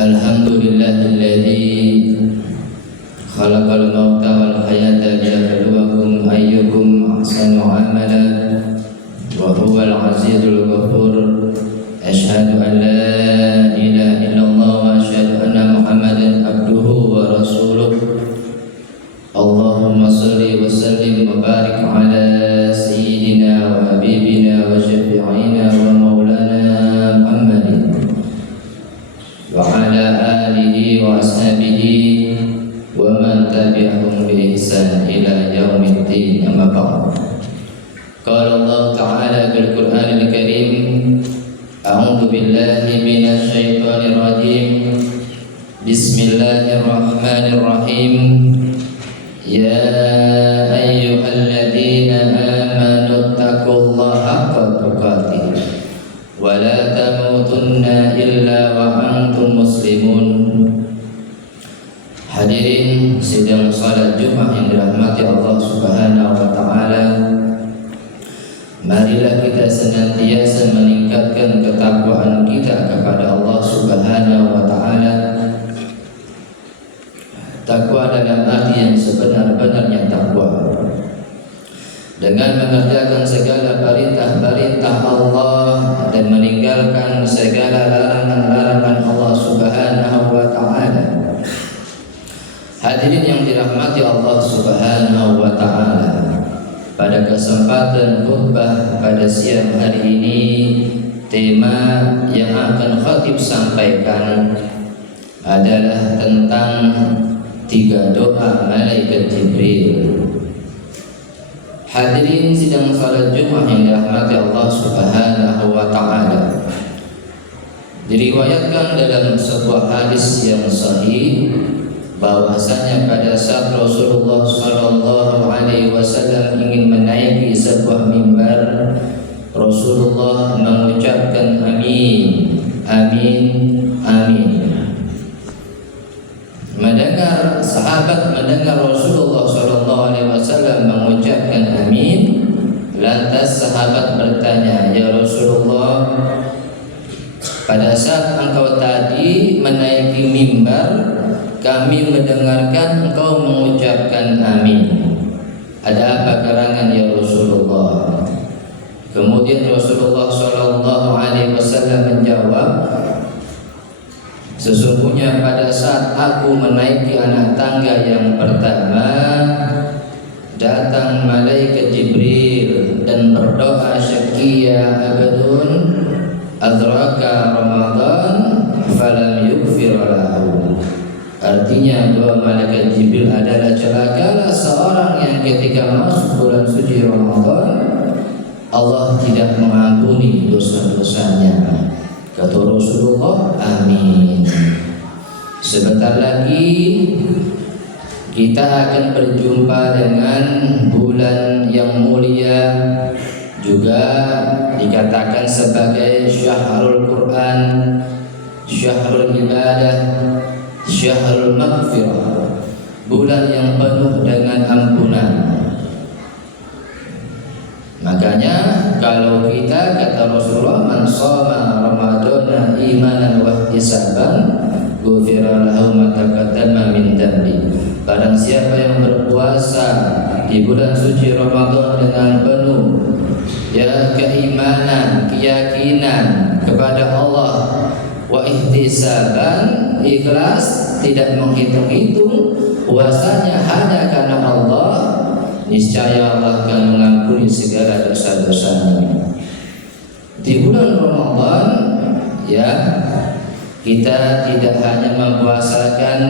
Alhamdulillahilladzi khalaqal mauta wal hayata liyabluwakum ayyukum ahsanu amala wa huwal azizul ghafur. Asyhadu an la ilaha illallah wa asyhadu anna Muhammadan abduhu wa rasuluh. Allahumma shalli wa sallim wa barik ala sayyidina wa habibina wa syafi'ina wa maulana Muhammadin wa ala alihi wa ashabihi wa man tabi'ahum bi ihsan ila yaumiddin. Amma ba'd. Qala Allah Ta'ala bil Qur'anil Karim, a'udzu billahi minasy syaithanir rajim. Bismillahirrahmanirrahim. Ya ayyuhalladzina amanu taqullaha haqqa tuqatih wa la tamutunna illa wa antum muslimun. Hadirin sidang salat Jumat yang dirahmati Allah Subhanahu wa taala, marilah kita senantiasa meningkatkan ketakwaan kita kepada Allah Subhanahu wa taala. Takwa dalam arti yang sebenar-benarnya takwa, dengan mengerjakan segala perintah-perintah Allah dan meninggalkan segala larangan-larangan Allah Subhanahu wa taala. Hadirin yang dirahmati Allah Subhanahu wa taala, pada kesempatan khutbah pada siang hari ini, tema yang akan khatib sampaikan adalah tentang 3 doa malaikat Jibril. Hadirin sidang salat Jumat yang dirahmati Allah Subhanahu wa taala, diriwayatkan dalam sebuah hadis yang sahih bahwasanya pada saat Rasulullah sallallahu alaihi wasallam ingin menaiki sebuah mimbar, Rasulullah mengucapkan amin, amin, amin. Sahabat mendengar Rasulullah sallallahu alaihi wasallam mengucapkan amin, lantas sahabat bertanya, "Ya Rasulullah, pada saat engkau tadi menaiki mimbar, kami mendengarkan engkau mengucapkan amin. Ada apa gerangan ya Rasulullah?" Kemudian Rasulullah sallallahu alaihi wasallam menjawab, "Sesungguhnya pada saat aku menaiki anak tangga yang pertama, datang malaikat Jibril dan berdoa, syaqiya abdun adraka Ramadan falam yughfir lahu." Artinya bahwa malaikat Jibril adalah celakalah seorang yang ketika masuk bulan suci Ramadan, Allah tidak mengampuni dosa-dosanya. Kata Rasulullah, amin. Sebentar lagi kita akan berjumpa dengan bulan yang mulia, juga dikatakan sebagai syahrul Quran, syahrul ibadah, syahrul maghfirah, bulan yang penuh dengan ampunan. Makanya kalau kita, kata Rasulullah, man shoma ramadhana imanan wa ihtisaban ghufira lahu ma taqaddama min dhanbi. Barang siapa yang berpuasa di bulan suci Ramadan dengan penuh keimanan, keyakinan kepada Allah, wa ihtisaban, ikhlas, tidak menghitung-hitung, puasanya hanya karena Allah, niscaya Allah akan mengampuni segala dosa-dosanya. Di bulan Ramadan kita tidak hanya mempuasakan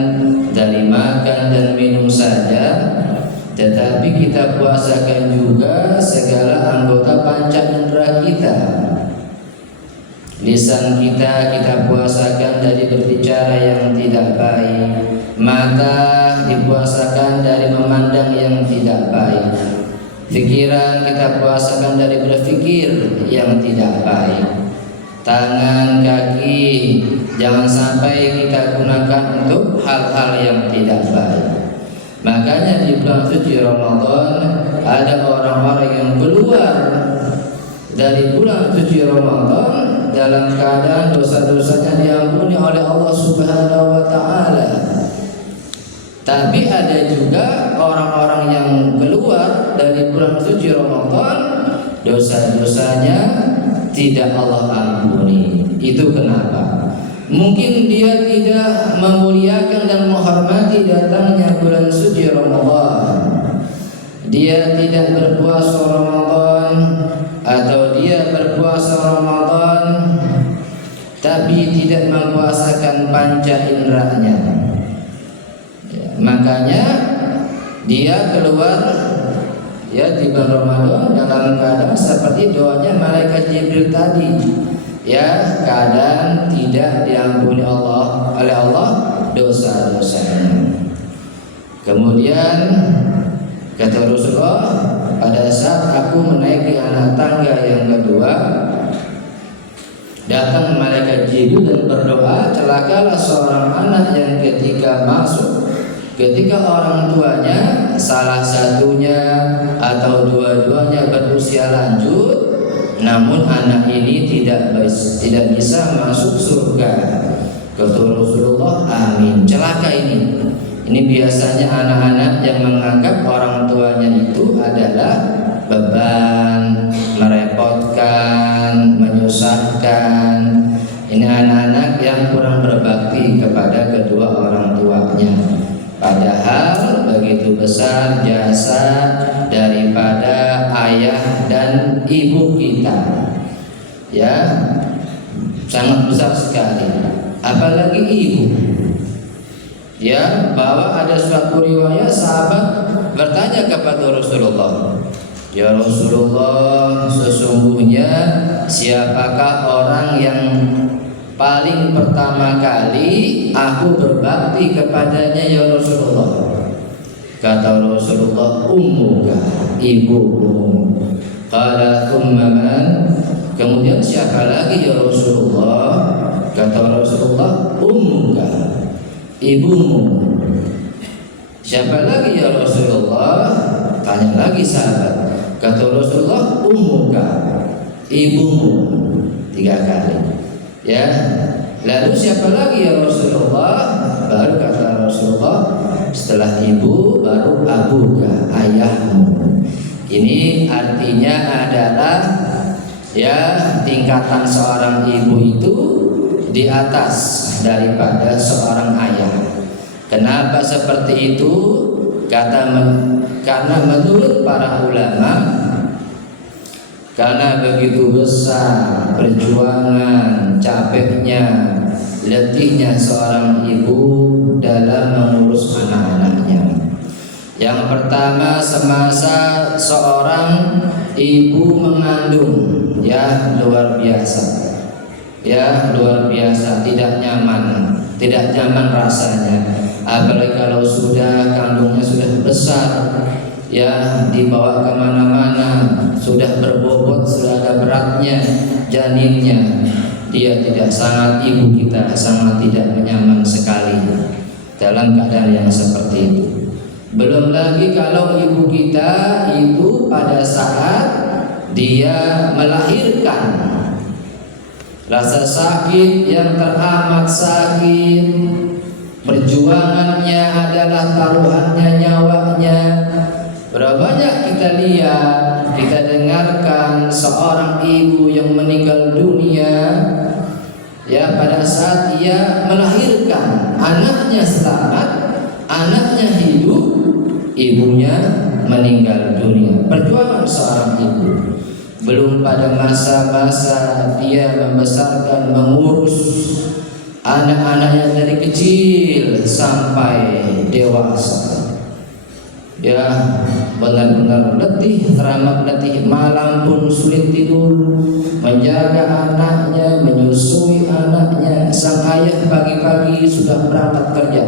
dari makan dan minum saja, tetapi kita puasakan juga segala anggota panca indera kita. Lisan kita puasakan dari berbicara yang tidak baik, mata dipuasakan dari memandang yang tidak baik, pikiran kita puasakan dari berpikir yang tidak baik, tangan, kaki jangan sampai kita gunakan untuk hal-hal yang tidak baik. Makanya di bulan suci Ramadan ada orang-orang yang keluar dari bulan suci Ramadan dalam keadaan dosa-dosanya diampuni oleh Allah Subhanahu wa taala. Tapi ada juga orang-orang yang keluar dari bulan suci Ramadan, dosa-dosanya tidak Allah ampuni. Itu kenapa? Mungkin dia tidak memuliakan dan menghormati datangnya bulan suci Ramadan. Dia tidak berpuasa Ramadan, atau dia berpuasa Ramadan tapi tidak mempuasakan panca inderanya. Makanya dia keluar di bulan Ramadan dalam keadaan seperti doanya malaikat Jibril tadi, keadaan tidak diampuni oleh Allah dosa-dosanya. Kemudian kata Rasulullah, pada saat aku menaiki anak tangga yang kedua, datang malaikat Jibril dan berdoa, celakalah seorang anak yang ketika orang tuanya, salah satunya atau dua-duanya berusia lanjut, namun anak ini tidak bisa masuk surga. Kata Rasulullah, amin, celaka ini. Ini biasanya anak-anak yang menganggap orang tuanya itu adalah beban, merepotkan, menyusahkan. Ini anak-anak yang kurang berbakti kepada kedua orang tuanya. Padahal begitu besar jasa daripada ayah dan ibu kita, sangat besar sekali. Apalagi ibu. Bahwa ada suatu riwayat sahabat bertanya kepada Rasulullah, ya Rasulullah, sesungguhnya siapakah orang yang paling pertama kali aku berbakti kepadanya ya Rasulullah? Kata Rasulullah, ummuka, ibumu. Qala thumma man? Kemudian siapa lagi ya Rasulullah? Kata Rasulullah, ummuka, ibumu. Siapa lagi ya Rasulullah? Tanya lagi sahabat. Kata Rasulullah, ummuka, ibumu. 3 kali. Lalu siapa lagi ya Rasulullah? Baru kata Rasulullah, setelah ibu baru abuka, ayahmu. Ini artinya adalah tingkatan seorang ibu itu di atas daripada seorang ayah. Kenapa seperti itu? Karena menurut para ulama, karena begitu besar perjuangan, capeknya, letihnya seorang ibu dalam mengurus anak-anaknya. Yang pertama, semasa seorang ibu mengandung, luar biasa. Luar biasa, tidak nyaman rasanya. Apalagi kalau kandungnya sudah besar, dibawa kemana-mana, sudah berbobot, sudah ada beratnya janinnya. Ibu kita sangat tidak nyaman sekali dalam keadaan yang seperti itu. Belum lagi kalau ibu kita itu pada saat dia melahirkan, rasa sakit yang teramat sakit, perjuangannya adalah taruhannya nyawanya. Berapa banyak kita lihat, kita dengarkan seorang ibu yang meninggal dunia pada saat ia melahirkan, anaknya selamat, anaknya hidup, ibunya meninggal dunia. Perjuangan seorang ibu. Belum pada masa-masa dia membesarkan, mengurus anak-anaknya dari kecil sampai dewasa. Benar-benar letih, teramat letih. Malam pun sulit tidur, menjaga anaknya, menyusui anaknya. Sang ayah pagi-pagi sudah berangkat kerja.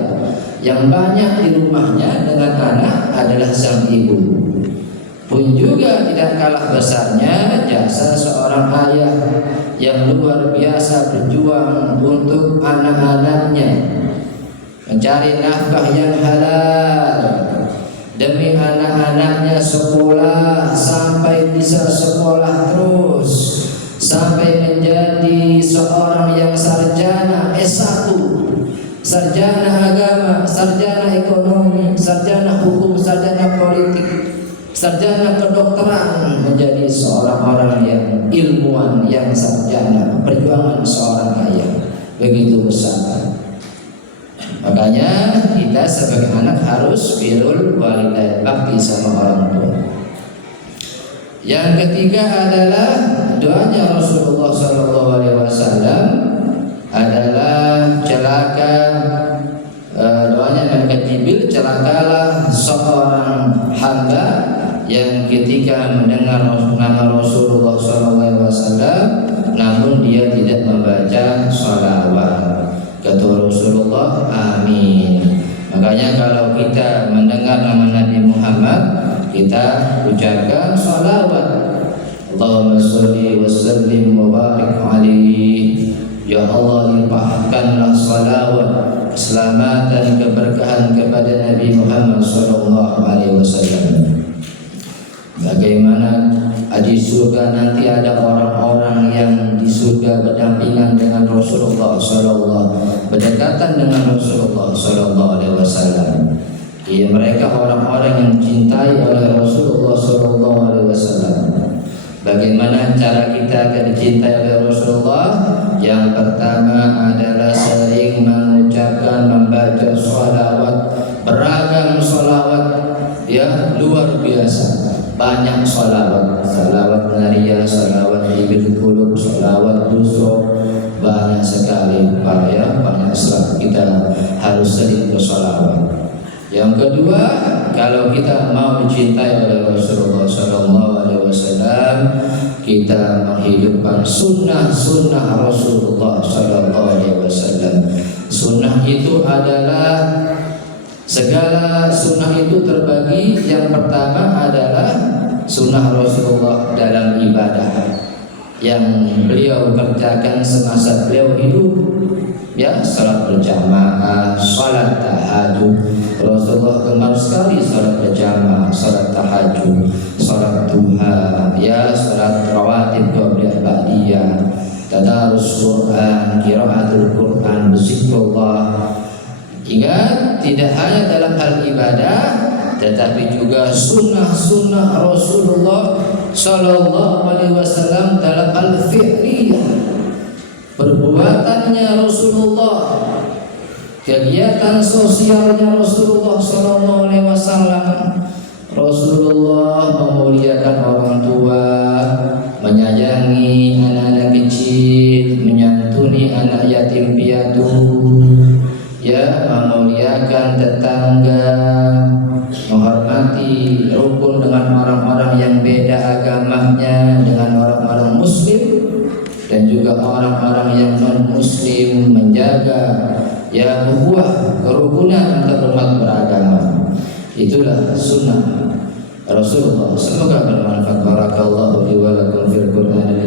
Yang banyak di rumahnya dengan anak adalah sang ibu. Pun juga tidak kalah besarnya jasa seorang ayah yang luar biasa berjuang untuk anak-anaknya, mencari nafkah yang halal demi anak-anaknya sekolah sampai bisa sekolah terus, sampai menjadi sarjana agama, sarjana ekonomi, sarjana hukum, sarjana politik, sarjana kedokteran, menjadi seorang orang yang ilmuwan, yang sarjana. Perjuangan seorang ayah begitu besar. Makanya kita sebagai anak harus birrul walidain, bakti sama orang tua. Yang ketiga adalah doanya Rasulullah SAW adalah celaka, doanya malaikat Jibril, celakalah seorang hamba yang ketika mendengar nama Rasulullah SAW namun dia tidak membaca sholawat. Kata Rasulullah, amin. Makanya kalau kita mendengar nama Nabi Muhammad, kita ucapkan sholawat. Allahumma sholli wa sallim wa barik alaihi. Ya Allah, limpahkanlah sholawat, keselamatan, keberkahan kepada Nabi Muhammad SAW. Bagaimana di surga nanti ada orang-orang yang di surga berdampingan dengan Rasulullah SAW, berdekatan dengan Rasulullah SAW. Ya, mereka orang-orang yang dicintai oleh Rasulullah SAW. Bagaimana cara kita agar dicintai oleh Rasulullah? Yang pertama adalah sering mengucapkan, membaca sholawat, beragam sholawat, ya luar biasa. Banyak sholawat, sholawat nariyah, sholawat ibil qulub, sholawat busro, banyak sekali Pak ya, banyak sekali. Kita harus sering bersholawat. Yang kedua, kalau kita mau dicintai oleh Rasulullah SAW, kita menghidupkan sunnah-sunnah Rasulullah SAW. Sunnah itu adalah segala sunnah itu terbagi. Yang pertama adalah sunnah Rasulullah dalam ibadah yang beliau kerjakan semasa beliau hidup, ya, salat berjamaah, salat tahajud. Rasulullah gemar sekali salat berjamaah, salat tahajud, salat duha, ya, salat rawatib qabliyah ba'diyah, tadarus Quran, qiraatul Quran, zikrullah. Ingat, tidak hanya dalam hal ibadah, tetapi juga sunnah-sunnah Rasulullah SAW dalam hal fi'liyah, perbuatannya Rasulullah, kegiatan sosialnya Rasulullah SAW. Rasulullah memuliakan orang tua, menyayangi anak-anak kecil, menyantuni anak yatim piatu, ya, memuliakan tetangga, menghormati rukun dengan orang-orang yang beda agamanya dengan orang-orang muslim, dan juga orang-orang yang non-muslim, menjaga, ya, ukhuwah, kerukunan antar umat beragama. Itulah sunnah Rasulullah. Semoga bermanfaat. Barakallahu li wa lakum fil Qur'anil